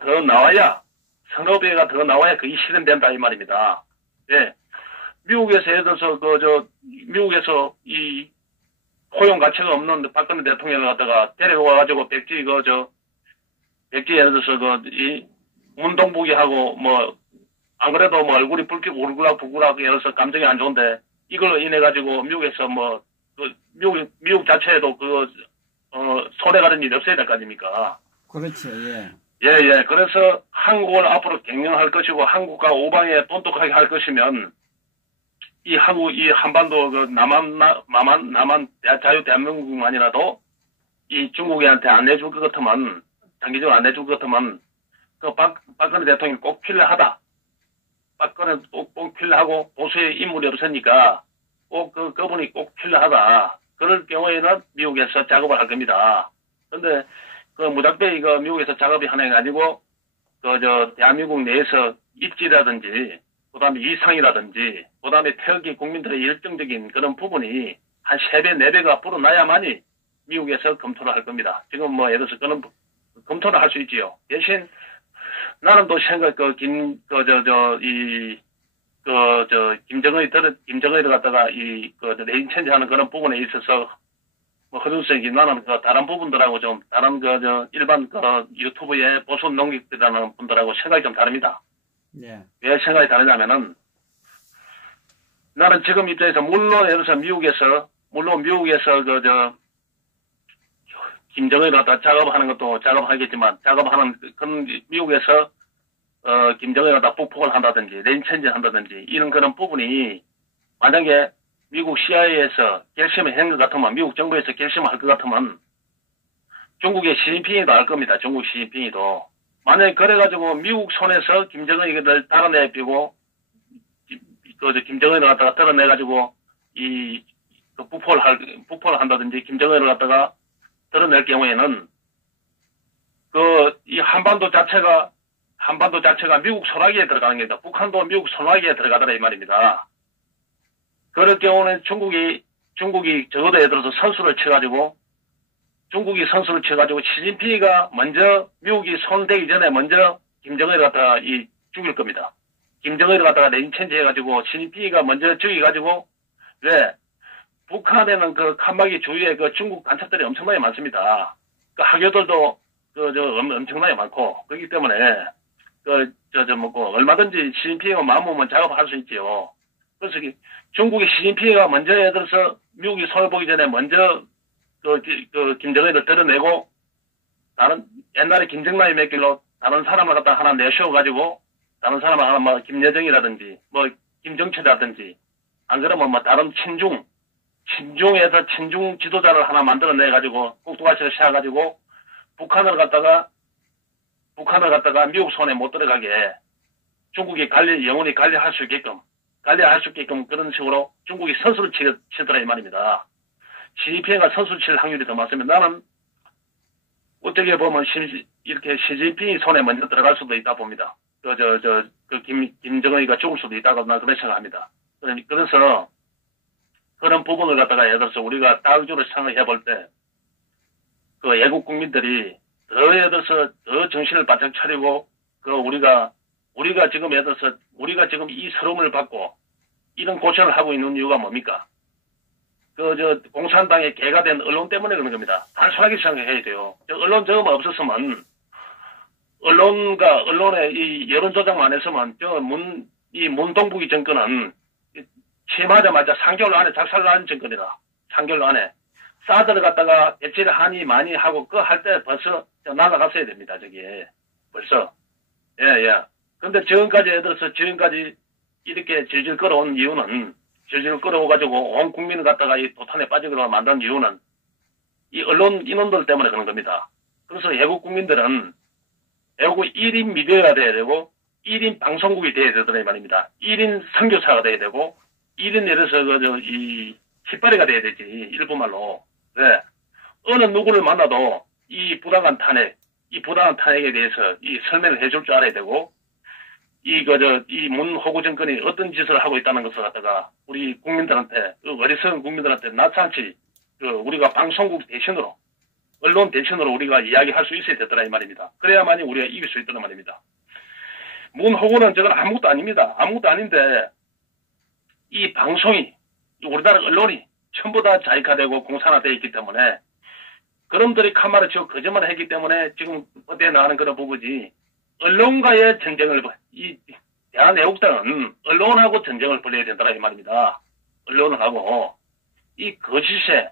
더 나와야, 서너 배가 더 나와야 그게 실현된다, 이 말입니다. 예. 미국에서 예를 들어서, 미국에서 이 포용 가치가 없는 박근혜 대통령을 갖다가 데려와가지고 백지 예를 들어서 이 문동부기하고 안 그래도 얼굴이 붉고 울그락불그락 해서 감정이 안 좋은데 이걸로 인해가지고 미국에서 미국 자체에도 손해 가는 일이 없어야 될 거 아닙니까? 그렇죠, 예. 예. 그래서 한국을 앞으로 경영할 것이고 한국과 오방에 돈독하게 할 것이면 이 한반도 남한 자유 대한민국만이라도 이 중국한테 안 내줄 것 같으면 장기적으로 안 내줄 것 같으면 박근혜 대통령이 꼭 필요하다. 박근혜 꼭 필요하고 보수의 인물이 없으니까 꼭 그분이 꼭 필요하다. 그럴 경우에는 미국에서 작업을 할 겁니다. 그런데 무작대 미국에서 작업이 하는 게 아니고 대한민국 내에서 입지라든지 그다음에 이상이라든지 그다음에 태극기 국민들의 열정적인 그런 부분이 한 3배, 4배가 불어나야만이 미국에서 검토를 할 겁니다. 지금 예를 들어서 그런 검토를 할 수 있지요. 대신 나는 또 김정은이 갖다가 레인 체인지 하는 그런 부분에 있어서 허준성이 나는 다른 부분들하고 좀 다른 일반 유튜브에 보수 농객들이라는 분들하고 생각이 좀 다릅니다. 예. 왜 생각이 다르냐면은 나는 지금 입장에서 물론 예를 들어서 미국에서 김정은이 갖다 작업하는 것도 작업하겠지만 작업하는 그런 미국에서 김정은이 갖다 북폭을 한다든지 레인 체인지 한다든지 이런 그런 부분이 만약에 미국 CIA에서 결심을 한 것 같으면 미국 정부에서 결심을 할 것 같으면 중국의 시진핑이도 알 겁니다. 중국 시진핑이도 만약에 그래가지고 미국 손에서 김정은이를 달아내비고 김정은을 갖다가 드러내가지고 북폭을 한다든지 김정은을 갖다가 드러낼 경우에는 이 한반도 자체가 미국 손아귀에 들어가는 겁니다. 북한도 미국 손아귀에 들어가더라 이 말입니다. 그럴 경우는 중국이 적어도 예를 들어서 선수를 쳐가지고 시진핑이가 먼저 미국이 손대기 전에 먼저 김정은을 갖다가 죽일 겁니다. 김정은을 갖다가 레인 체인지 해가지고 시진핑이가 먼저 죽여가지고 왜 북한에는 칸막이 주위에 중국 간첩들이 엄청나게 많습니다. 학교들도 엄청나게 많고 그렇기 때문에 얼마든지 시진핑이가 마음먹으면 작업할 수 있지요. 그래서 중국의 시진핑이가 먼저 예를 들어서 미국이 손을 보기 전에 먼저 김정은을 드러내고 옛날에 김정남이 몇 길로 다른 사람을 갖다 하나 내셔가지고 다른 사람을 하나 김여정이라든지 김정철이라든지 안 그러면 다른 친중에서 친중 지도자를 하나 만들어내가지고 꼭두가시를 씌워가지고 북한을 갖다가 미국 손에 못 들어가게 중국이 영원히 관리할 수 있게끔 그런 식으로 중국이 선수를 치더라 이 말입니다. 시진핑이가 선수를 칠 확률이 더 많습니다. 나는 어떻게 보면 이렇게 시진핑이 손에 먼저 들어갈 수도 있다 봅니다. 김정은이가 죽을 수도 있다고 나 그런 생각합니다. 그래서 그런 부분을 갖다가 예를 들어서 우리가 다국적으로 생각해 볼 때 애국 국민들이 더 예를 들어서 더 정신을 바짝 차리고 우리가 지금 예를 들어서 우리가 지금 이 서름을 받고 이런 고생을 하고 있는 이유가 뭡니까? 공산당의 개가 된 언론 때문에 그런 겁니다. 단순하게 생각해야 돼요. 언론 저거만 없었으면 언론의 이 여론 조작만 했으면 이 문동부기 정권은 취임하자마자 3개월 안에 작살나는 정권이다. 3개월 안에. 사드를 갖다가 배치를 하니 많이 하고 할 때 벌써 날아갔어야 됩니다. 저기에. 벌써. 예. 근데 지금까지 이렇게 질질 끌어온 이유는 질질 끌어오가지고 온 국민을 갖다가 이 도탄에 빠지도록 만든 이유는 이 언론 인원들 때문에 그런 겁니다. 그래서 애국 국민들은 애국 1인 미디어가 돼야 되고 1인 방송국이 돼야 되더라 이 말입니다. 1인 선교사가 돼야 되고 1인 예를 들어서 이 깃발이가 돼야 되지 일본말로. 네. 어느 누구를 만나도 이 부당한 탄핵에 대해서 이 설명을 해줄 줄 알아야 되고 이 문호구 정권이 어떤 짓을 하고 있다는 것을 갖다가 우리 국민들한테 어리석은 국민들한테 낯섦이 우리가 방송국 대신으로 언론 대신으로 우리가 이야기할 수 있어야 되더라 이 말입니다. 그래야만이 우리가 이길 수 있다는 말입니다. 문호구는 저건 아무것도 아닙니다. 아무것도 아닌데 이 방송이 우리나라 언론이 전부 다 자익화되고 공산화되어 있기 때문에 그놈들이 카마를 치고 거짓말을 했기 때문에 지금 어디에 나가는 그런 부분이 언론과의 전쟁을 이 대한애국당은 언론하고 전쟁을 벌여야 된다라 이 말입니다. 언론을 하고 이 거짓의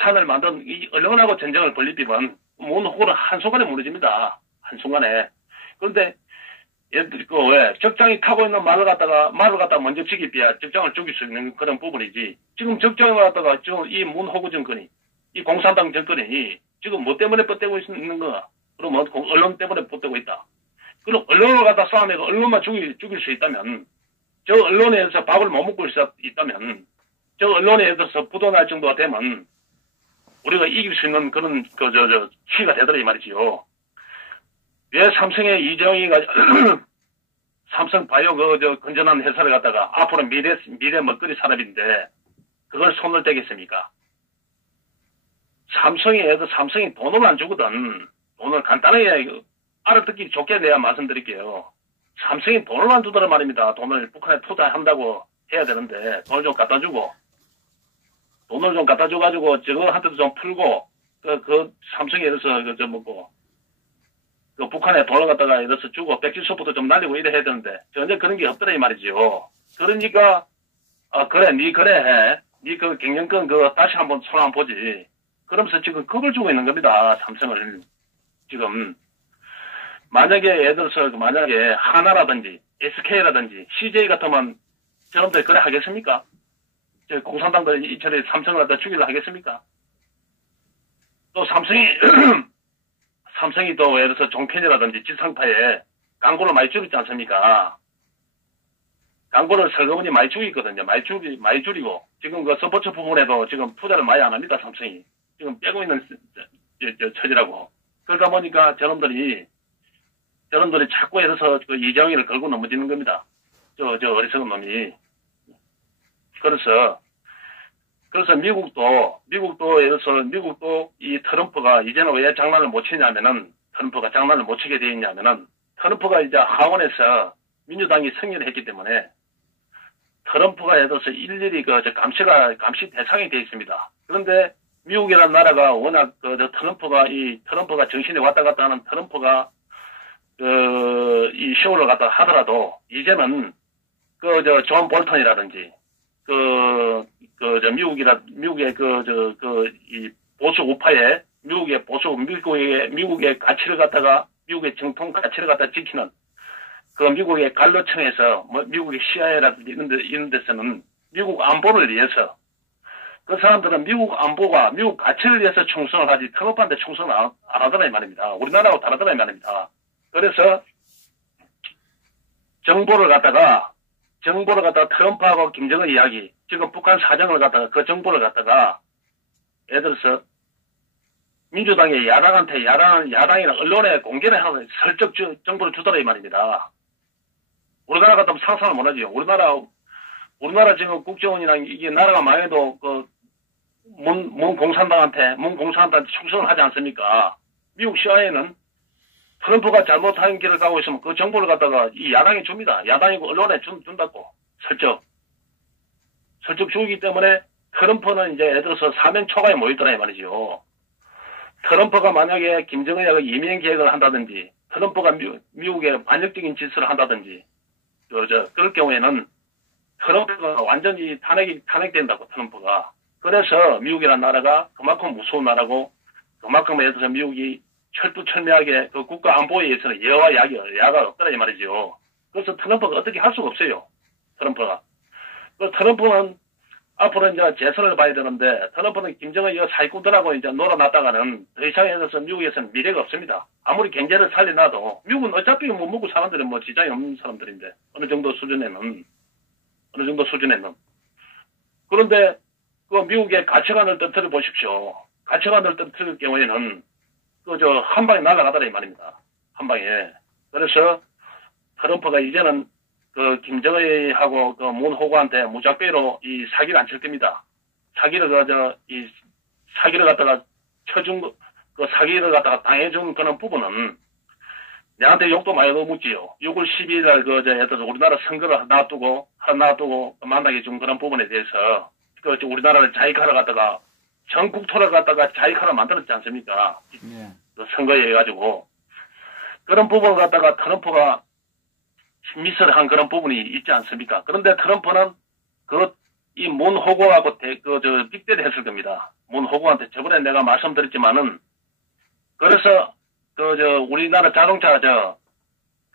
산을 만든 이 언론하고 전쟁을 벌리면 문호구는 한순간에 무너집니다. 한순간에. 그런데 왜 적장이 타고 있는 말을 갖다가 먼저 죽이비야 적장을 죽일 수 있는 그런 부분이지. 지금 적장을 갖다가 지금 이 문호구 정권이 이 공산당 정권이 지금 뭐 때문에 뻗대고 있는 거야? 그러면 언론 때문에 뻗대고 있다. 그럼 언론을 갖다 싸움해서 언론만 죽일 수 있다면 저 언론에 의해서 밥을 못 먹고 있다면 저 언론에 의해서 부도날 정도가 되면 우리가 이길 수 있는 그런 키가 되더라 이 말이지요. 왜 삼성의 이재용이가 삼성 바이오 건전한 회사를 갖다가 앞으로 미래 먹거리 산업인데 그걸 손을 대겠습니까? 삼성이 돈을 안 주거든. 돈을 간단하게 알아듣기 좋게 내가 말씀드릴게요. 삼성이 돈을 안 주더란 말입니다. 돈을 북한에 투자한다고 해야 되는데 돈을 좀 갖다 주고 돈을 좀 갖다 줘가지고 저거한테도 좀 풀고 삼성에 이래서 북한에 돈을 갖다가 이래서 주고 백지소부터 좀 날리고 이래 해야 되는데 전혀 그런 게 없더라 이 말이지요. 그러니까 그래 니 해. 니 그 경영권 다시 한번 손 한번 보지. 그러면서 지금 겁을 주고 있는 겁니다. 삼성을 지금 만약에 예를 들어서 만약에 하나라든지 SK라든지 CJ 같으면 저놈들 그래 하겠습니까? 공산당들 이처럼 삼성을 갖다 죽이려 하겠습니까? 또 삼성이 또 예를 들어서 종편이라든지 지상파에 광고를 많이 줄이지 않습니까? 광고를 설거문이 많이 줄이거든요. 많이 줄이고 지금 그 스포츠 부분에도 지금 투자를 많이 안 합니다. 삼성이 지금 빼고 있는 처지라고. 그러다 보니까 저놈들이 자꾸 해서 이재용이를 걸고 넘어지는 겁니다. 저 어리석은 놈이. 그래서 미국도 예를 들어서 미국도 이 트럼프가 이제는 왜 장난을 못 치냐면은 트럼프가 장난을 못 치게 돼 있냐면은 트럼프가 이제 하원에서 민주당이 승리를 했기 때문에 트럼프가 예를 들어서 일일이 감시 대상이 돼 있습니다. 그런데 미국이라는 나라가 워낙 트럼프가 정신이 왔다 갔다 하는 트럼프가 이 쇼를 갖다 하더라도 이제는 존 볼턴이라든지 미국의 이 보수 우파의 미국의 가치를 갖다가 미국의 정통 가치를 갖다 지키는 미국의 갈로청에서 미국의 CIA라든지 이런 데서는 미국 안보를 위해서 그 사람들은 미국 안보가 미국 가치를 위해서 충성을 하지 트럼프한테 충성을 안 하더라 이 말입니다. 우리나라하고 다르더라 이 말입니다. 그래서 정보를 갖다가 트럼프하고 김정은 이야기 지금 북한 사정을 갖다가 그 정보를 갖다가 예를 들어서 민주당의 야당한테 야당이나 언론에 공개를 하고 슬쩍 정보를 주더라 이 말입니다. 우리나라 같으면 상상을 못하지요. 우리나라 지금 국정원이랑 이게 나라가 망해도 문 공산당한테 충성을 하지 않습니까? 미국 CIA는 트럼프가 잘못한 길을 가고 있으면 그 정보를 갖다가 이 야당이 줍니다. 야당이고 언론에 준다고 슬쩍 주기 때문에 트럼프는 이제 예를 들어서 사면 초과에 모이더라 이 말이죠. 트럼프가 만약에 김정은하고 이민 계획을 한다든지 트럼프가 미국에 반역적인 짓을 한다든지 그럴 경우에는 트럼프가 완전히 탄핵된다고 트럼프가. 그래서 미국이라는 나라가 그만큼 무서운 나라고 그만큼 예를 들어서 미국이 철두철미하게 그 국가 안보에 의해서는 예와 야가 없더라 이 말이죠. 그래서 트럼프가 어떻게 할 수가 없어요. 트럼프는 앞으로 이제 재선을 봐야 되는데 트럼프는 김정은 사기꾼들하고 이제 놀아놨다가는 더 이상 해서 미국에서는 미래가 없습니다. 아무리 경제를 살려놔도 미국은 어차피 못 먹고 사람들은 지장이 없는 사람들인데 어느 정도 수준에는. 그런데 그 미국의 가치관을 떨어뜨려 보십시오. 가치관을 떨어뜨릴 경우에는 한 방에 날아가더라 이 말입니다. 한 방에. 그래서 트럼프가 이제는 김정은하고 문호구한테 무작배로 이 사기를 안 칠 겁니다. 사기를 갖다가 쳐준 그 사기를 갖다가 당해준 그런 부분은 내한테 욕도 많이 얻어묻지요. 6월 12일 날 예를 들어서 우리나라 선거를 놔두고 만나게 준 그런 부분에 대해서 우리나라를 자익하러 갔다가 전국토를 갖다가 자익하러 만들었지 않습니까? 예. 그 선거에 해가지고 그런 부분을 갖다가 트럼프가 미스를 한 그런 부분이 있지 않습니까? 그런데 트럼프는 이 문 호구하고 빅대를 했을 겁니다. 문 호구한테 저번에 내가 말씀드렸지만은 그래서 우리나라 자동차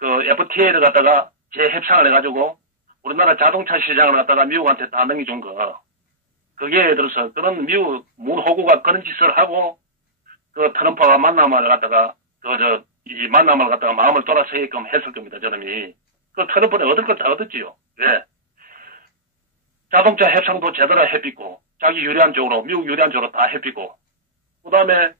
FTA를 갖다가 재협상을 해가지고 우리나라 자동차 시장을 갖다가 미국한테 다 넘겨준 거. 그게 예를 들어서 그런 미국 문 호구가 그런 짓을 하고 그 트럼프와 만남을 갖다가 이 만남을 갖다가 마음을 돌아서게끔 했을 겁니다. 저놈이. 그 트럼프는 얻을 걸 다 얻었지요. 왜? 자동차 협상도 제대로 해비고 자기 유리한 쪽으로 미국 유리한 쪽으로 다 해비고 그다음에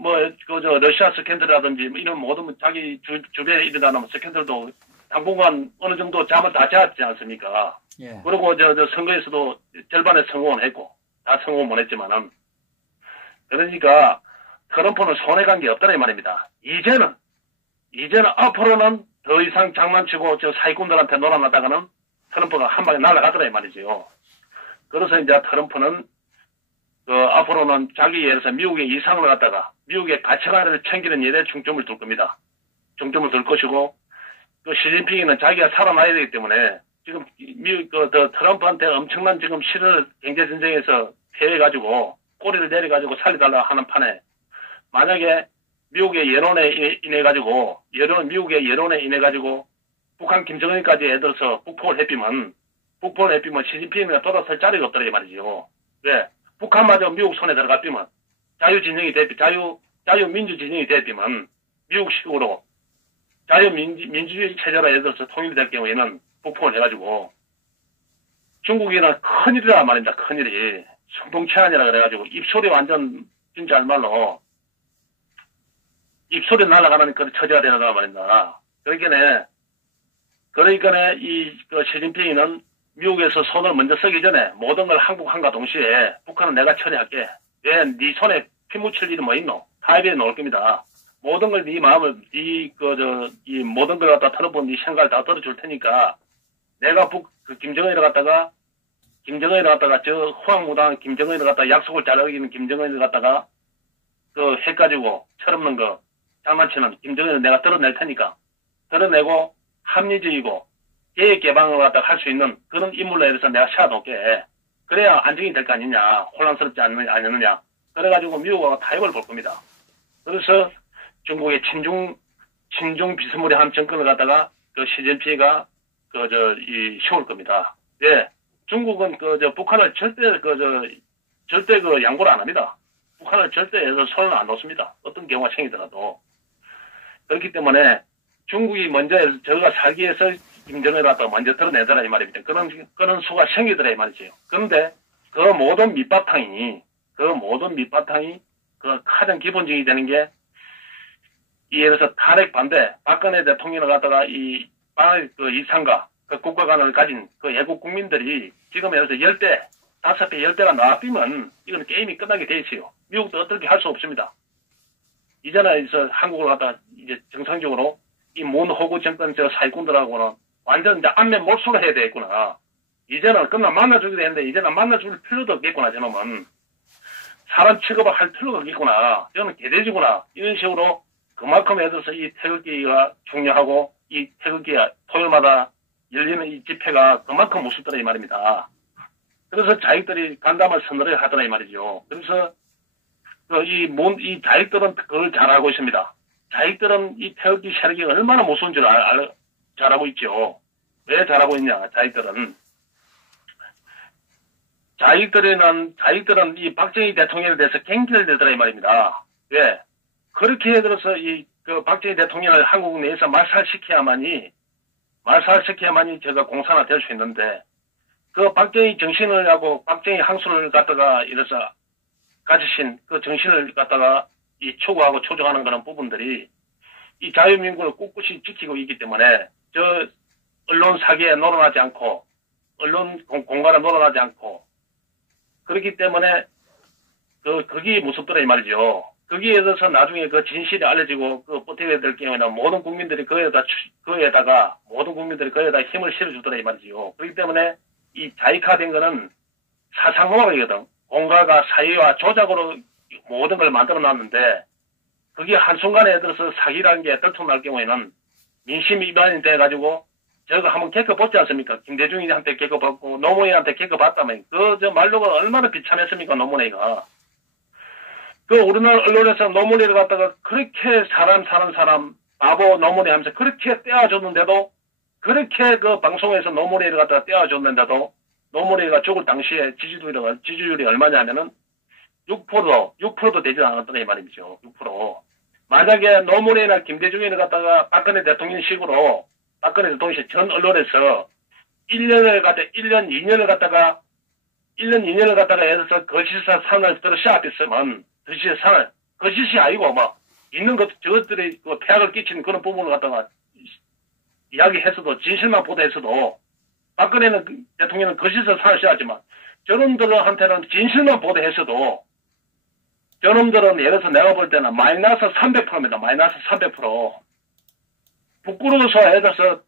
러시아 스캔들이라든지 이런 모든 자기 주변에 일어나는 스캔들도 당분간 어느 정도 잠을 다 잤지 않습니까? 예. 그리고 선거에서도 절반에 성공을 했고 다 성공 못 했지만은 그러니까 트럼프는 손해간 게 없다는 말입니다. 이제는 앞으로는 더 이상 장난치고 사기꾼들한테 놀아나다가는 트럼프가 한 방에 날아가더라 이 말이죠. 그래서 이제 트럼프는 앞으로는 자기 예를 들어서 미국의 이상을 갖다가 미국의 가치관을 챙기는 일에 중점을 둘 겁니다. 중점을 둘 것이고 시진핑이는 자기가 살아나야 되기 때문에 지금 미국 트럼프한테 엄청난 지금 경제전쟁에서 패해가지고 꼬리를 내려가지고 살려달라 하는 판에 만약에 미국의 여론에 인해가지고 미국의 여론에 인해가지고 북한 김정은까지 애들어서 북폭을 해피면 시진핑이 돌아설 자리가 없더라 이 말이죠. 왜? 북한마저 미국 손에 들어갔으면 자유민주 진영이 됐으면 미국식으로 자유민주주의 체제로 예를 들어서 통일이 될 경우에는 북폭을 해가지고 중국이는 큰일이라 말입니다. 큰일이. 순풍채안이라 그래가지고 입소리 완전 진짜 말로 입소리 날아가는 그런 처지가 되는 말입니다. 그러니까 시진핑이는 미국에서 손을 먼저 쓰기 전에 모든 걸 항복한과 동시에 북한은 내가 처리할게. 왜 네 손에 피 묻힐 일이 뭐 있노? 타협에 놓을 겁니다. 모든 걸 네 마음을 이 모든 걸 갖다 털어본 네 생각을 다 들어줄 테니까 내가 김정은이를 갖다가 후황무당 김정은이를 갖다가 약속을 잘 어기는 김정은이를 갖다가 해가지고 철없는 거 장난치는 김정은을 내가 드러낼 테니까 드러내고 합리적이고 계획 개방을 갖다가 할 수 있는 그런 인물로 해서 내가 세워놓게. 그래야 안정이 될 거 아니냐. 혼란스럽지 않느냐. 그래가지고 미국하고 타협을 볼 겁니다. 그래서 중국의 친중 비스무리한 정권을 갖다가 시진핑이가 세울 겁니다. 예. 중국은 북한을 절대 양보를 안 합니다. 북한을 절대 손을 안 놓습니다. 어떤 경우가 생기더라도. 그렇기 때문에 중국이 먼저 저가 살기 위해서 김정은을 갖다가 먼저 드러내더라 이 말입니다. 그런 수가 생기더라 이 말이죠. 그런데 그 모든 밑바탕이 가장 기본적이 되는 게 예를 들어서 탄핵 반대 박근혜 대통령을 갖다가 이상과 국가 관을 가진 애국 국민들이 지금 예를 들어서 5배 10배가 나왔으면 이건 게임이 끝나게 돼 있어요. 미국도 어떻게 할 수 없습니다. 이제는 한국을 갖다가 이제 정상적으로 이 문호구 정권 사기꾼들하고는 완전 이제 안면 몰수를 해야 되겠구나. 이제는 끝나 만나주기도 했는데 이제는 만나줄 필요도 없겠구나. 저놈은 사람 취급을 할 필요가 없겠구나. 저는 개돼지구나. 이런 식으로 그만큼 예를 들어서 이 태극기가 중요하고 이 태극기가 토요일마다 열리는 이 집회가 그만큼 무섭더라 이 말입니다. 그래서 자기들이 간담을 서늘하게 하더라 이 말이죠. 그래서 이 자익들은 그걸 잘하고 있습니다. 자익들은 이 태극기 세력이 얼마나 무서운 줄 잘하고 있죠. 왜 잘하고 있냐, 자익들은 이 박정희 대통령에 대해서 경질되더라 이 말입니다. 왜? 그렇게 해들어서 박정희 대통령을 한국 내에서 말살시켜야만이 제가 공산화 될 수 있는데, 그 박정희 정신을 하고 박정희 항수를 갖다가 이래서 가지신 그 정신을 갖다가 이 추구하고 조종하는 그런 부분들이 이 자유민국을 꿋꿋이 지키고 있기 때문에 언론 사기에 놀아나지 않고 언론 공간에 놀아나지 않고 그렇기 때문에 그게 무섭더라 이 말이죠. 거기에 대해서 나중에 그 진실이 알려지고 그 버티게 될 경우에는 모든 국민들이 그에다가 힘을 실어주더라 이 말이죠. 그렇기 때문에 이 자익화된 거는 사상공학이거든. 공가가 사회와 조작으로 모든 걸 만들어 놨는데 그게 한순간에 들어서 사기라는 게 들통날 경우에는 민심 위반이 돼가지고 저거 한번 겪어봤지 않습니까? 김대중이한테 겪어봤고 노무현한테 겪어봤다면 저 말로가 얼마나 비참했습니까? 노무현이가. 우리나라 언론에서 노무현을 갖다가 그렇게 사람 바보 노무현 하면서 그렇게 떼어줬는데도 그렇게 그 방송에서 노무현을 갖다가 떼어줬는데도 노무현이가 죽을 당시에 지지율이 얼마냐면은 6%도 되지 않았더라 이 말이죠. 6%. 만약에 노무현이나 김대중이를 갖다가 박근혜 대통령식으로 박근혜 대통령이 전 언론에서 1년, 2년을 갖다가 해서 거짓사 산을 들어 시합했으면 거짓이 아니고 있는 것 저것들이 폐악을 끼치는 그런 부분을 갖다가 이야기했어도 진실만 보도했어도 박근혜 대통령은 거짓을 산을 시합하지만 저놈들한테는 진실만 보도했어도 저놈들은 예를 들어서 내가 볼 때는 마이너스 300%입니다. 마이너스 300%. 부끄러워서 예를 들어서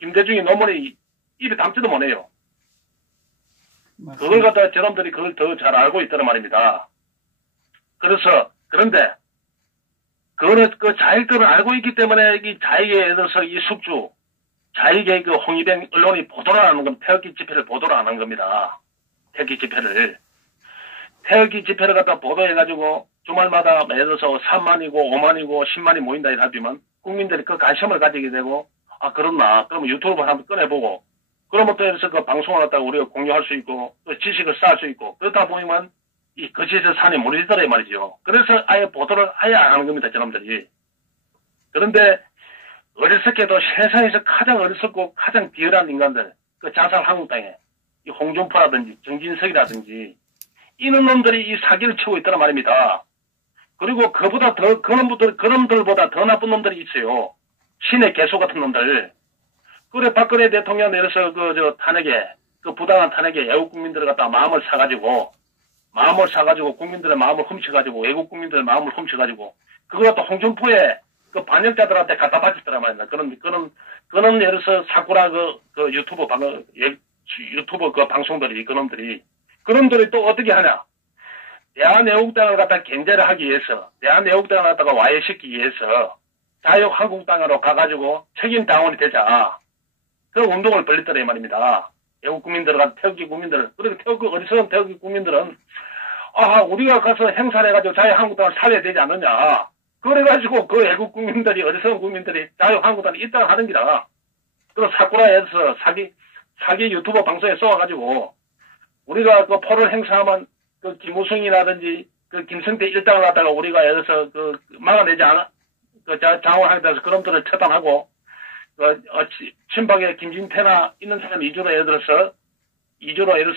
김대중이 노무현이 입에 담지도 못해요. 그걸 갖다가 저놈들이 그걸 더 잘 알고 있다는 말입니다. 그런데 그 자익들은 알고 있기 때문에 이 자익에 예를 들어서 이 숙주 자익의 그 홍위병 언론이 보도를 하는 건 태극기 집회를 보도를 안 한 겁니다. 태극기 집회를 갖다 보도해가지고 주말마다 예를 들어서 3만이고 5만이고 10만이 모인다 하지만 국민들이 그 관심을 가지게 되고 그렇나 그러면 유튜브 한번 꺼내보고 그러면 또 해서 그 방송을 갖다가 우리가 공유할 수 있고 또 지식을 쌓을 수 있고 그렇다 보면 이 거짓의 산이 무너지더라 이 말이죠. 그래서 아예 보도를 아예 안 하는 겁니다. 저놈들이. 그런데 어리석게도 세상에서 가장 어리석고 가장 비열한 인간들 그 자살한국당에 이 홍준표라든지 정진석이라든지 이런 놈들이 이 사기를 치고 있다는 말입니다. 그리고 그놈들보다 더 나쁜 놈들이 있어요. 신의 개수 같은 놈들. 그래 박근혜 대통령 내려서 탄핵에 부당한 탄핵에 애국 국민들을 갖다가 마음을 사가지고 국민들의 마음을 훔쳐가지고 외국 국민들의 마음을 훔쳐가지고 그걸 갖다 홍준표의 그 반역자들한테 갖다 바쳤더란 말입니다. 그런 예를 들어서 사쿠라 유튜브 방송들이 그놈들이 또 어떻게 하냐? 대한애국당을 갖다 견제를 하기 위해서 대한애국당을 갖다가 와해시키기 위해서 자유한국당으로 가가지고 책임 당원이 되자. 그 운동을 벌였더라 이 말입니다. 애국 국민들을 갖다 태극기 국민들 그리고 어리석은 태극기 국민들은 우리가 가서 행사를 해가지고 자유한국당을 살려야 되지 않느냐. 그래가지고 그 애국 국민들이 어리석은 국민들이 자유한국당을 입당하는 기라. 그리고 사쿠라에서 사기 유튜버 방송에 쏘아가지고 우리가 그 포를 행사하면 그 김우승이라든지 그 김성태 일당을 갖다가 우리가 예를 들어서 막아내지 않아 장원하게 그놈들을 처단하고 친박의 김진태나 있는 사람 위주로 예를 들어서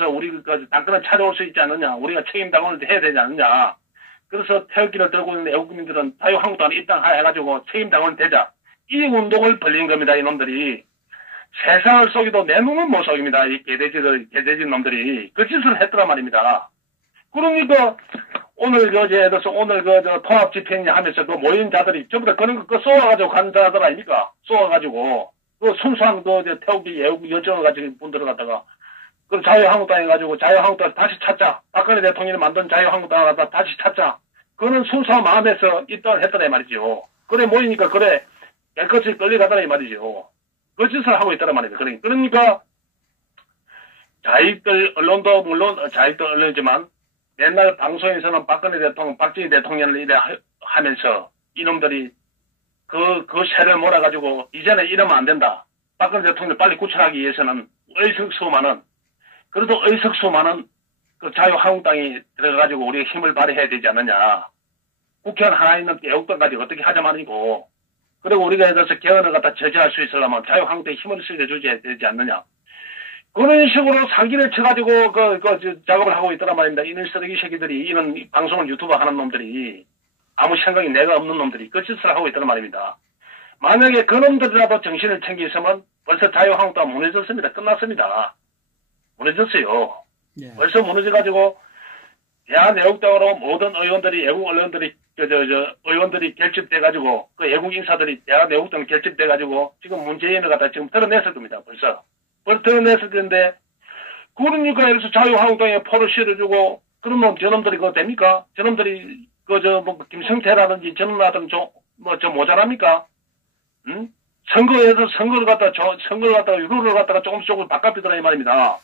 우리 당권을 찾아올 수 있지 않느냐. 우리가 책임 당원을 해야 되지 않느냐. 그래서 태극기를 들고 있는 애국민들은 자유한국당에 입당해가지고 책임 당원 되자. 이 운동을 벌린 겁니다. 이놈들이. 세상을 속이도 내 눈은 못 속입니다. 이 개돼지 놈들이. 그 짓을 했더란 말입니다. 그러니까 오늘 통합 집행 하면서 그 모인 자들이 전부 다 그런 거 쏘아가지고 간 자들 아닙니까? 쏘아가지고 그 순수한 태극기 애국 열정을 가지고 분들을 갖다가 그 자유한국당 해가지고 자유한국당을 다시 찾자. 박근혜 대통령이 만든 자유한국당을 갖다 다시 찾자. 그거는 순수한 마음에서 입당을 했더라 이 말이죠. 그래 모이니까 그래 깨끗이 끌려가더라 이 말이죠. 그 짓을 하고 있다는 말입니다. 그러니까 자익들 언론도 물론 자익들 언론이지만 옛날 방송에서는 박정희 대통령을 이래 하면서 이놈들이 그 새를 몰아가지고 이제는 이러면 안 된다. 박근혜 대통령을 빨리 구출하기 위해서는 의석수만은 그 자유한국당이 들어가지고 우리가 힘을 발휘해야 되지 않느냐. 국회의원 하나 있는 애국당까지 어떻게 하자 말이고. 그리고 우리가 예를 들어서 개헌을 갖다 저지할 수 있으려면 자유한국당에 힘을 실어줘야 되지 않느냐. 그런 식으로 사기를 쳐가지고 작업을 하고 있더란 말입니다. 이런 쓰레기 새끼들이 이런 방송을 유튜브 하는 놈들이 아무 생각이 내가 없는 놈들이 그 짓을 하고 있더란 말입니다. 만약에 그 놈들이라도 정신을 챙기있으면 벌써 자유한국당 무너졌습니다. 끝났습니다. 무너졌어요. 예. 벌써 무너져가지고 대한애국당으로 모든 의원들이, 애국 의원들이, 의원들이 결집돼가지고, 그 애국 인사들이 대한애국당 결집돼가지고, 지금 문재인을 갖다 지금 드러냈을 겁니다, 벌써. 벌써 드러냈을 텐데, 그러니까 여기서 자유한국당에 포를 실어주고, 그러면 저놈들이 그거 됩니까? 저놈들이, 김성태라든지 저놈라든지 모자랍니까? 응? 선거를 갖다가 룰을 갖다가 조금씩 바꿔비더라 이 말입니다.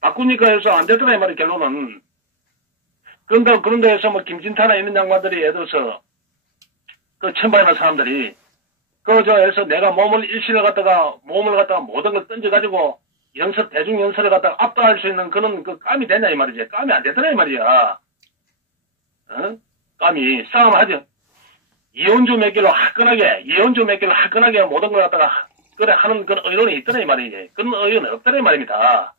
바꾸니까 해서 안 되더라 이 말이 결론은. 그런데 해서 김진타나 있는 양반들이 예를 들어서, 천바이나 사람들이, 해서 내가 몸을 모든 걸 던져가지고, 대중 연설을 갖다가 압도할 수 있는 그런 깜이 되냐 이 말이지. 깜이 안 되더라 이 말이야. 깜이 싸움하죠. 이혼주 몇 개로 화끈하게 모든 걸 갖다가 하는 그런 의론이 있더라 이 말이지. 그런 의론은 없더라 이 말입니다.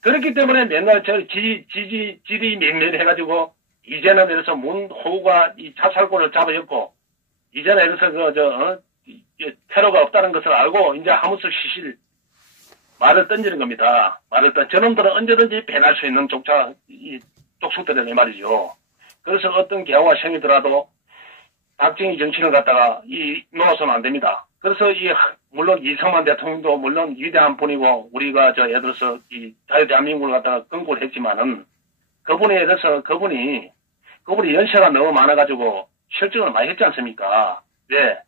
그렇기 때문에 맨날 질이 맹렬해가지고 이제는 이래서 문호구가 이 자살골을 잡아였고 이제는 이래서 테러가 없다는 것을 알고 이제 하무스 시실 말을 던지는 겁니다. 저놈들은 언제든지 배날 수 있는 족속들이란 말이죠. 그래서 어떤 개화가 생기더라도 박정희 정신을 갖다가 놓아서는 안 됩니다. 그래서 물론 이승만 대통령도 물론 위대한 분이고 우리가 예를 들어서 이 자유대한민국을 갖다가 건국을 했지만은 그분이 연세가 너무 많아가지고 실정을 많이 했지 않습니까? 왜?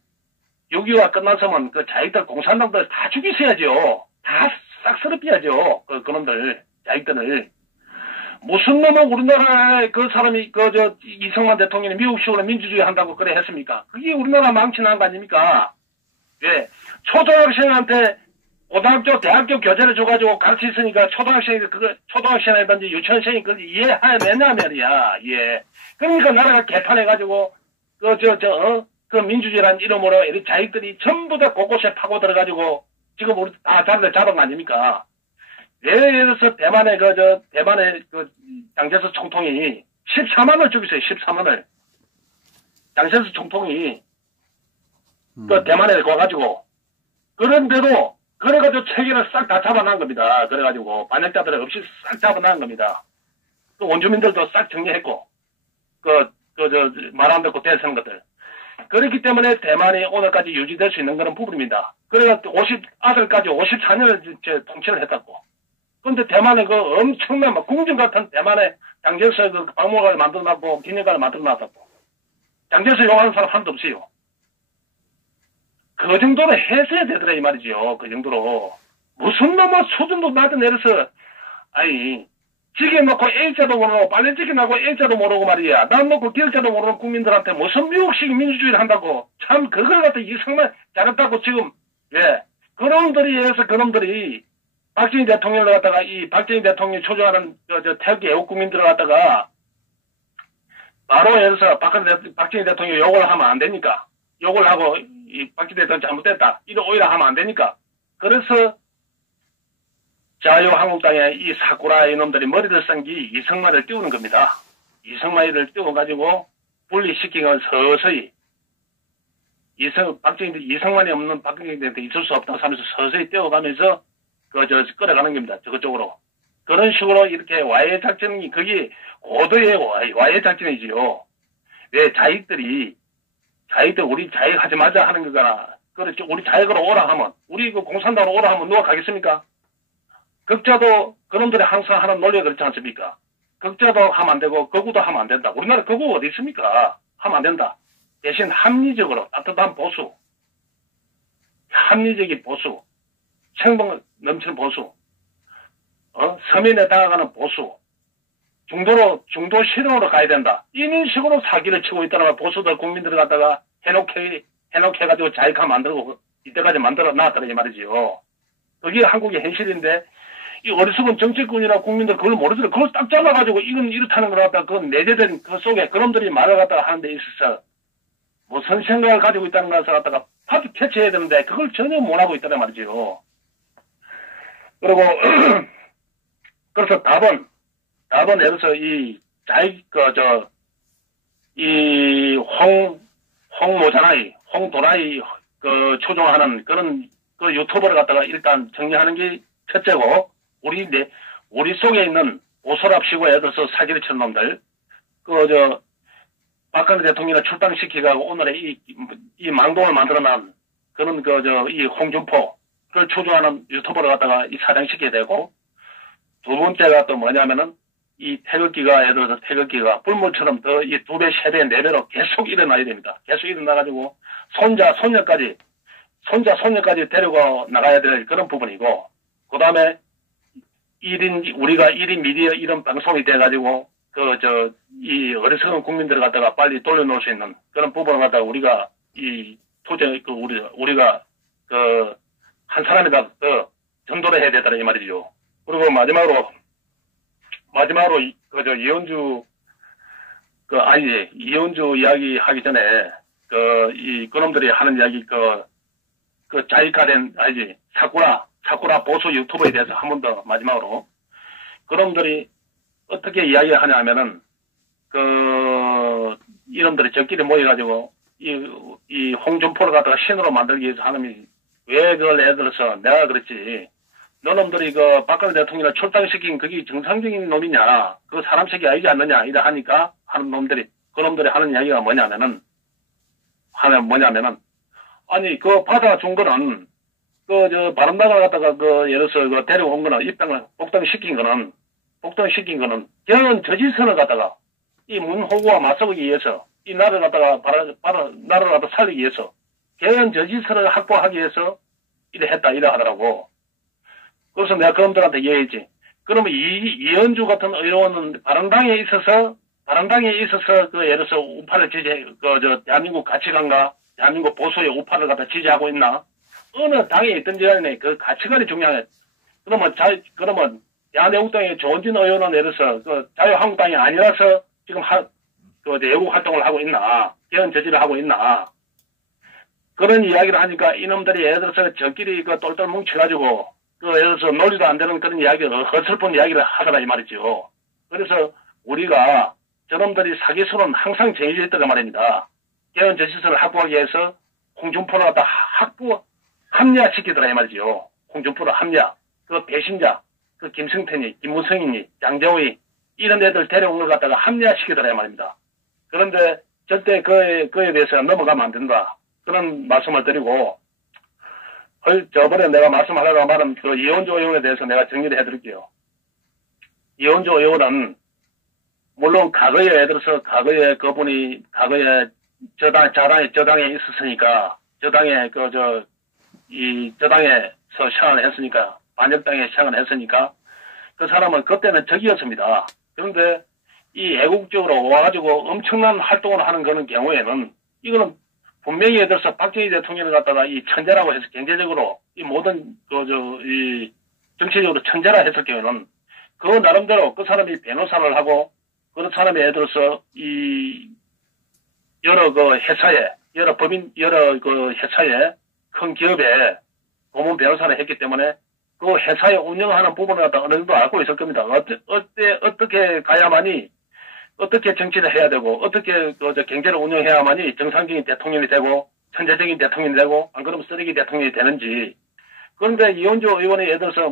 6.25가 끝나서면 자기들 공산당들 다 죽이셔야죠. 다 싹스럽혀야죠. 그놈들, 자기들을. 무슨 놈은 우리나라에 사람이, 이승만 대통령이 미국식으로 민주주의 한다고 그래 했습니까? 그게 우리나라 망치는 거 아닙니까? 예. 초등학생한테 고등학교, 대학교 교재를 줘가지고 가르치 있으니까 초등학생이든지 유치원생이 그걸 이해하느냐 말이야. 예. 그러니까 나라가 개판해가지고, 민주주의라는 이름으로 이 자기들이 전부 다 곳곳에 파고 들어가지고 지금 우리 다 자리를 잡은 거 아닙니까? 예를 들어서 대만의 장제스 총통이 14만을 죽였어요. 14만을. 장제스 총통이 대만에 가가지고 그런데도 그래가지고 체계를 싹 다 잡아놓은 겁니다. 그래가지고 반역자들 없이 싹 잡아놓은 겁니다. 또 원주민들도 싹 정리했고 말 안 듣고 대서는 것들. 그렇기 때문에 대만이 오늘까지 유지될 수 있는 그런 부분입니다. 그래서 아들까지 54년을 통치를 했다고. 그런데 대만에 엄청난 궁전 같은 대만에 장제스 박물관을 만들어놨고 기념관을 만들어놨다고. 장제스 욕하는 사람 하나도 없어요. 그 정도로 했어야 되더라 이 말이죠. 그 정도로. 무슨 놈의 수준도 낮은 내려서 지게 놓고 A자도 모르고 빨리 지게 놓고 A자도 모르고 말이야. 난 놓고 결자도 모르는 국민들한테 무슨 미국식 민주주의를 한다고. 참 그걸 갖다 이상만 잘했다고 지금. 예. 그놈들이 박정희 대통령을 갖다가 박정희 대통령이 초조하는 태극기 애국 국민들을 갖다가 바로 예를 들어서 박정희 대통령이 욕을 하면 안 되니까. 욕을 하고 박정희 대통령 잘못됐다. 오히려 하면 안 되니까. 그래서 자유한국당의 이 사쿠라 이놈들이 머리를 쓴기 이승만을 띄우는 겁니다. 이승만을 띄워가지고 분리시키면 서서히 이승만이 없는 박정희한테 있을 수 없다고 하면서 서서히 띄워가면서 끌어가는 겁니다. 저쪽으로. 그런 식으로 이렇게 와해 작전이 그게 고도의 와해 작전이지요. 왜 자익들 우리 자익하지 마자 하는 거잖아. 그렇죠. 우리 자익으로 오라 하면 우리 공산당으로 오라 하면 누가 가겠습니까? 극자도 그놈들이 항상 하는 논리가 그렇지 않습니까? 극자도 하면 안 되고 거구도 하면 안 된다. 우리나라 거구 어디 있습니까? 하면 안 된다. 대신 합리적으로 따뜻한 보수, 합리적인 보수, 생동 넘치는 보수, 서민에 다가가는 보수, 중도 실용으로 가야 된다. 이런 식으로 사기를 치고 있다는 보수들 국민들을 갖다가 해놓게가지고 자익화 만들고 이때까지 만들어 놨더라 이 말이지요. 그게 한국의 현실인데 이 어리석은 정치권이나 국민들 그걸 모르더라. 그걸 딱 잘라가지고 이건 이렇다는 걸 갖다가 그 내재된 그 속에 그놈들이 말을 갖다가 하는 데 있어서 무슨 생각을 가지고 있다는 것을 갖다가 파도 캐치해야 되는데 그걸 전혀 못하고 있다는 말이지요. 그리고 그래서 답은 예를 들어서 홍도라이 추종하는 그런 유튜버를 갖다가 일단 정리하는 게 첫째고 우리 속에 있는 오소랍시고 예를 들어서 사기를 치는 놈들 박근혜 대통령을 출당시키고 오늘의 이 망동을 만들어낸 그런 이 홍준표를 추종하는 유튜버를 갖다가 이 사장시켜야 되고, 두 번째가 또 뭐냐면은 이 태극기가, 예를 들어서 태극기가 불물처럼 더 이 2배, 3배, 4배로 계속 일어나야 됩니다. 계속 일어나가지고 손자, 손녀까지 데리고 나가야 될 그런 부분이고, 그 다음에 우리가 1인 미디어 이런 방송이 돼가지고, 이 어리석은 국민들을 갖다가 빨리 돌려놓을 수 있는 그런 부분을 갖다가 우리가 우리가 한 사람이라도 더 전도를 해야 되다는 이 말이죠. 그리고 마지막으로 이현주 이야기 하기 전에 그놈들이 하는 이야기 자익화된 사쿠라 보수 유튜버에 대해서 한 번 더 마지막으로, 그놈들이 어떻게 이야기를 하냐면은 이놈들이 저끼리 모여가지고 이 홍준표를 갖다가 신으로 만들기 위해서 하는, 왜 그걸 예를 들어서 내가 그랬지, 너놈들이 박근혜 대통령을 출당시킨 그게 정상적인 놈이냐, 그 사람 새끼 아니지 않느냐 이래 하니까 그놈들이 하는 이야기가 뭐냐면은 아니 받아준 거는 바른당을 갖다가 예를 들어서 데려온 거는 입당을 복당시킨 거는 걔는 저 짓을 갖다가 이 문호구와 맞서기 위해서, 이 나라를 갖다가 나라를 갖다 살리기 위해서, 걔는 저 짓을 확보하기 위해서 이래 하더라고. 그래서 내가 그놈들한테 얘기했지. 그러면 이현주 같은 의원은 바른당에 있어서 예를 들어서 우파를 대한민국 가치관과 대한민국 보수의 우파를 갖다 지지하고 있나? 어느 당에 있든지 간에 그 가치관이 중요해. 그러면 대한애국당의 조원진 의원은 예를 들어서 자유한국당이 아니라서 지금 애국 활동을 하고 있나? 개헌 저지를 하고 있나? 그런 이야기를 하니까 이놈들이 예를 들어서 저끼리 똘똘 뭉쳐가지고 예를 들어서 논리도 안 되는 그런 이야기를, 허슬픈 이야기를 하더라 이 말이죠. 그래서 우리가 저놈들이 사기수는 항상 정해져 있다고 말입니다. 개헌 저지서를 확보하기 위해서 홍준표를 갖다 합리화시키더라 이 말이죠. 홍준표를 합리화. 배신자, 김승태니, 김무성이니, 장재호이 이런 애들 데려온 걸 갖다가 합리화시키더라 이 말입니다. 그런데 절대 그에 대해서 넘어가면 안 된다. 그런 말씀을 드리고, 저번에 내가 말씀하려고 말한 이현주 의원에 대해서 내가 정리를 해드릴게요. 이현주 의원은 물론 과거에 그분이 저당에 있었으니까, 저당에서 시행을 했으니까, 반역당에 시행을 했으니까, 그 사람은 그때는 적이었습니다. 그런데 이 애국적으로 와가지고 엄청난 활동을 하는 그런 경우에는, 이거는 분명히 예를 들어서 박정희 대통령을 갖다가 이 천재라고 해서 경제적으로 이 모든 이 정치적으로 천재라 했을 경우에는 그 나름대로 그 사람이 변호사를 하고 그런 사람이 예를 들어서 이 여러 회사에 큰 기업에 고문 변호사를 했기 때문에 그 회사에 운영하는 부분을 갖다 어느 정도 알고 있을 겁니다. 어떻게 가야만이, 어떻게 정치를 해야 되고, 어떻게 경제를 운영해야만이 정상적인 대통령이 되고, 천재적인 대통령이 되고, 안 그러면 쓰레기 대통령이 되는지. 그런데 이현주 의원이 예를 들어서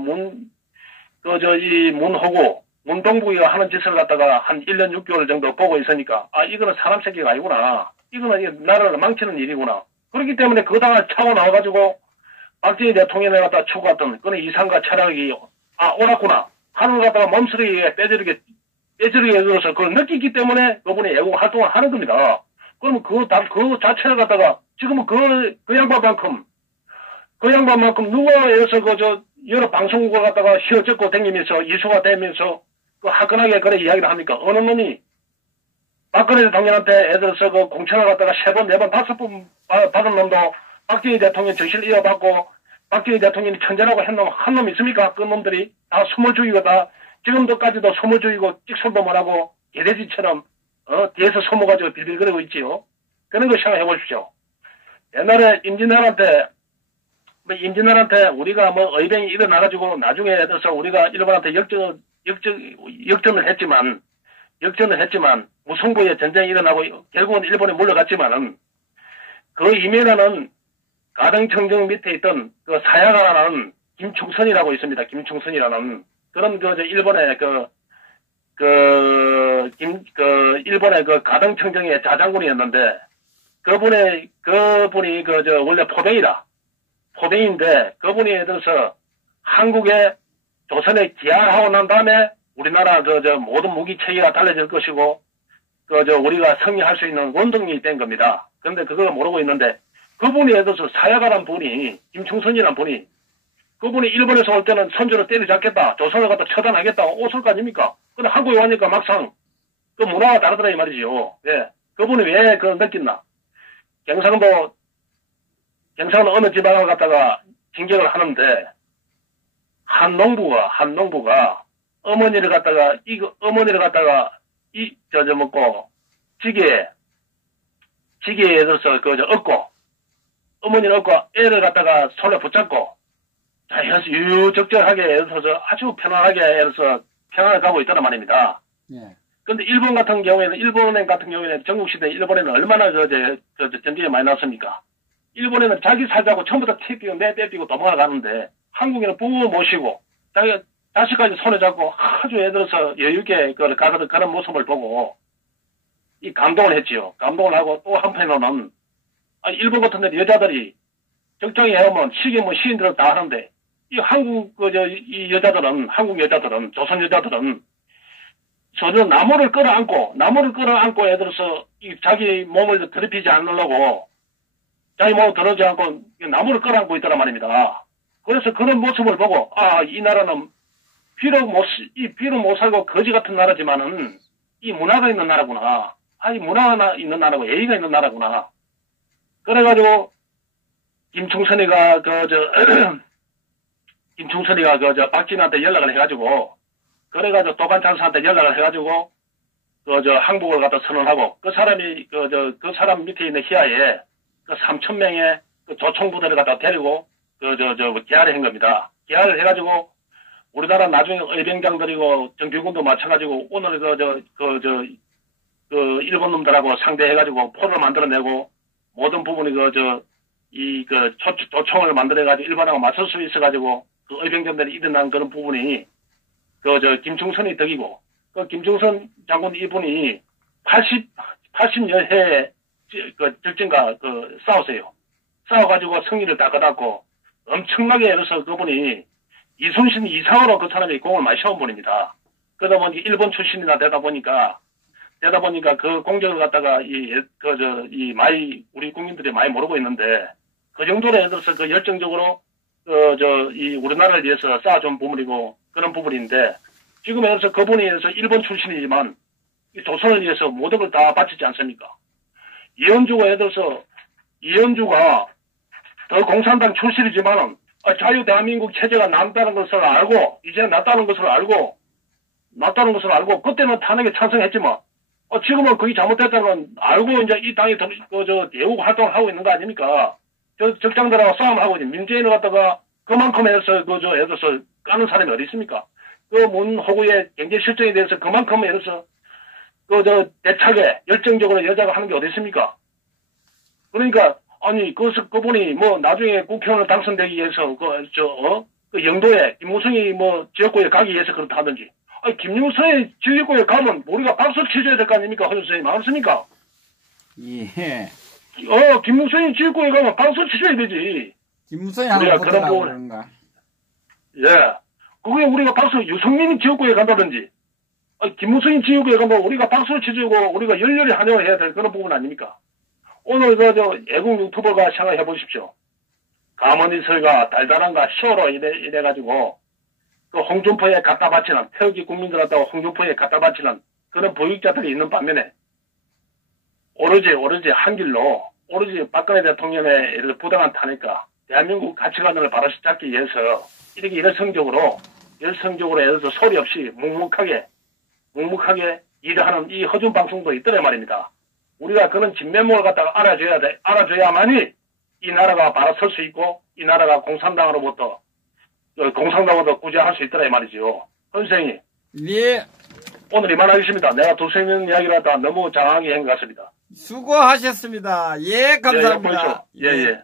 문동국이가 하는 짓을 갖다가 한 1년 6개월 정도 보고 있으니까, 이거는 사람 새끼가 아니구나. 이거는 나라를 망치는 일이구나. 그렇기 때문에 그 당을 차고 나와가지고, 박정희 대통령을 갖다가 추구했던 그런 이상과 철학이, 옳았구나. 하늘 갖다가 몸쓰레기에 빼저리게 해서 그걸 느끼기 때문에 그분이 애국 활동을 하는 겁니다. 그러면 그 자체를 갖다가 지금은 그 양반만큼 누가 해서 여러 방송국을 갖다가 휘어잡고 다니면서 이슈가 되면서 화끈하게 그래 이야기를 합니까? 어느 놈이 박근혜 대통령한테 예를 들어서 공천을 갖다가 3번, 4번, 5번 받은 놈도 박정희 대통령 정신을 이어받고 박정희 대통령이 천재라고 한 놈 있습니까? 그 놈들이 다 숨을 죽이고 다 지금도까지도 숨을 죽이고 찍소리도 못하고 개돼지처럼 뒤에서 숨어가지고 빌빌거리고 있지요. 그런 거 생각해 보십시오. 옛날에 임진왜란때 우리가 의병이 일어나가지고 나중에 들어서 우리가 일본한테 역전을 했지만 무승부의 전쟁이 일어나고 결국은 일본에 물러갔지만은 그 이면에는 가등청정 밑에 있던 그 사야가라는 김충선이라고 있습니다. 김충선이라는 그런 일본의 일본의 그 가등청정의 자장군이었는데, 그분이 원래 포병인데, 그분이 예를 들어서 한국에 조선에 기하하고 난 다음에 우리나라 모든 무기 체계가 달라질 것이고, 우리가 승리할 수 있는 원동력이 된 겁니다. 그런데 그걸 모르고 있는데, 그분이 예를 들어서 사야가란 분이, 김충선이란 분이, 그분이 일본에서 올 때는 선조를 때려잡겠다, 조선을 갖다 처단하겠다, 오실 거 아닙니까? 근데 한국에 오니까 막상, 그 문화가 다르더라, 이 말이지요. 예. 그분이 왜 그걸 느꼈나? 경상도 어느 지방을 갖다가 진격을 하는데, 한 농부가, 어머니를 갖다가, 먹고, 지게에 들어서, 어머니를 얻고, 애를 갖다가 손에 붙잡고, 자, 유적절하게, 해서 아주 편안하게, 해서 평안을 가고 있다는 말입니다. 예. 근데 일본 같은 경우에는 전국시대 일본에는 얼마나 전쟁이 많이 났습니까? 일본에는 자기 살자고 전부 다 떼삐고 도망가는데, 한국에는 부모 모시고, 자기 자식까지 손에 잡고 아주 예를 들어서 여유있게 가는 그런 모습을 보고, 이 감동을 했지요. 감동을 하고 또 한편으로는, 일본 같은 데 여자들이 적당히 해오면 시인들은 다 하는데, 한국 여자들은, 조선 여자들은, 전혀 나무를 끌어안고, 예를 들어서, 자기 몸을 더럽히지 않으려고, 자기 몸을 더럽히지 않고, 나무를 끌어안고 있다란 말입니다. 그래서 그런 모습을 보고, 이 나라는, 비록 못 살고 거지 같은 나라지만은, 이 문화가 있는 나라구나. 이 문화가 있는 나라고, 예의가 있는 나라구나. 그래가지고, 김충선이가 박진한테 연락을 해가지고, 그래가지고 도관장사한테 연락을 해가지고, 항복을 갖다 선언하고, 그 사람 밑에 있는 희하에, 3,000명의 조총부대를 갖다 데리고, 기하를 한 겁니다. 기하를 해가지고, 우리나라 나중에 의병장들이고, 정규군도 마찬가지고, 오늘 일본 놈들하고 상대해가지고, 포를 만들어내고, 모든 부분이 조총을 만들어가지고, 일본하고 맞설 수 있어가지고, 의병장들이 일어난 그런 부분이, 김충선이 덕이고, 김충선 장군 이분이 80여해, 적진과 싸웠어요. 싸워가지고 승리를 다 거뒀고, 엄청나게 해서 그분이 이순신 이상으로 그 사람이 공을 많이 세운 분입니다. 그러다 보니 일본 출신이나 되다 보니까 그 공적을 갖다가 우리 국민들이 많이 모르고 있는데, 그 정도로 예를 들어서 열정적으로, 우리나라를 위해서 쌓아준 부분이고, 그런 부분인데, 지금 예를 들어서 그분이 일본 출신이지만, 조선을 위해서 모든 걸 다 바치지 않습니까? 이현주가 더 공산당 출신이지만은, 자유 대한민국 체제가 낫다는 것을 알고, 이제 낫다는 것을 알고, 그때는 탄핵에 찬성했지만, 지금은 그게 잘못됐다는 건 알고 이제 이 당이 애국 활동을 하고 있는 거 아닙니까? 적장들하고 싸움하고 있는 민주인을 갖다가 그만큼 해서 예를 들어서 까는 사람이 어디 있습니까? 문호구의 경제 실정에 대해서 그만큼 예를 들어서 대차게 열정적으로 여자가 하는 게 어디 있습니까? 그러니까 그분이 나중에 국회의원을 당선되기 위해서 영도에 김무성이 지역구에 가기 위해서 그렇다든지, 김무성이 지역구에 가면 우리가 박수 쳐줘야 될 거 아닙니까? 허준 선생님, 맞습니까? 예. 김무성이 지역구에 가면 박수 쳐줘야 되지. 김무성이 하는 것보다라고 그런가? 예. 그게 우리가 박수, 유승민이 지역구에 간다든지, 김무성이 지역구에 가면 우리가 박수를 쳐주고 우리가 열렬히 환영을 해야 될 그런 부분 아닙니까? 오늘 애국 유튜버가 생각해 보십시오. 가머니설과 달달한가 쇼로 이래가지고, 홍준표에 갖다 바치는, 태극기 국민들한테 홍준표에 갖다 바치는 그런 보육자들이 있는 반면에, 오로지 한 길로, 오로지 박근혜 대통령의 부당한 탄핵과 대한민국 가치관을 바로 잡기 위해서 이렇게 열성적으로 예를 들어서 소리 없이 묵묵하게 일을 하는 이 허준 방송도 있더란 말입니다. 우리가 그런 진면목을 갖다가 알아줘야만이 이 나라가 바로 설 수 있고, 이 나라가 공산당으로부터 구제할 수 있더라 이 말이죠. 선생님. 예. 오늘 이만하겠습니다. 내가 두세명 이야기를 하다가 너무 장황하게 한 것 같습니다. 수고하셨습니다. 예, 감사합니다. 예.